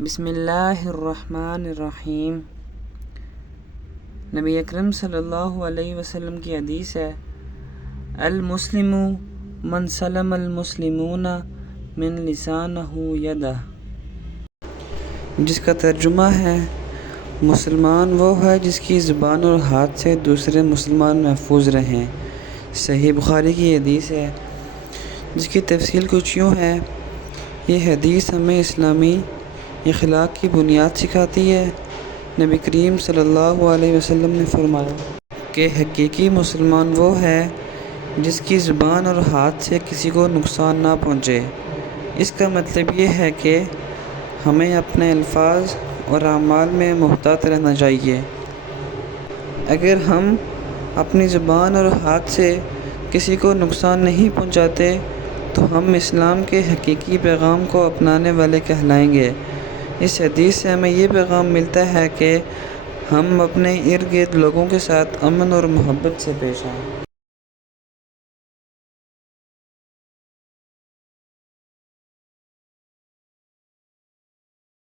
بسم اللہ الرحمن الرحیم۔ نبی اکرم صلی اللہ علیہ وسلم کی حدیث ہے، المسلم من سلم المسلمون من لسانہ یدہ، جس کا ترجمہ ہے مسلمان وہ ہے جس کی زبان اور ہاتھ سے دوسرے مسلمان محفوظ رہیں۔ صحیح بخاری کی حدیث ہے، جس کی تفصیل کچھ یوں ہے۔ یہ حدیث ہمیں اسلامی اخلاق کی بنیاد سکھاتی ہے۔ نبی کریم صلی اللہ علیہ وسلم نے فرمایا کہ حقیقی مسلمان وہ ہے جس کی زبان اور ہاتھ سے کسی کو نقصان نہ پہنچے۔ اس کا مطلب یہ ہے کہ ہمیں اپنے الفاظ اور اعمال میں محتاط رہنا چاہیے۔ اگر ہم اپنی زبان اور ہاتھ سے کسی کو نقصان نہیں پہنچاتے تو ہم اسلام کے حقیقی پیغام کو اپنانے والے کہلائیں گے۔ اس حدیث سے ہمیں یہ پیغام ملتا ہے کہ ہم اپنے ارد گرد لوگوں کے ساتھ امن اور محبت سے پیش آئیں۔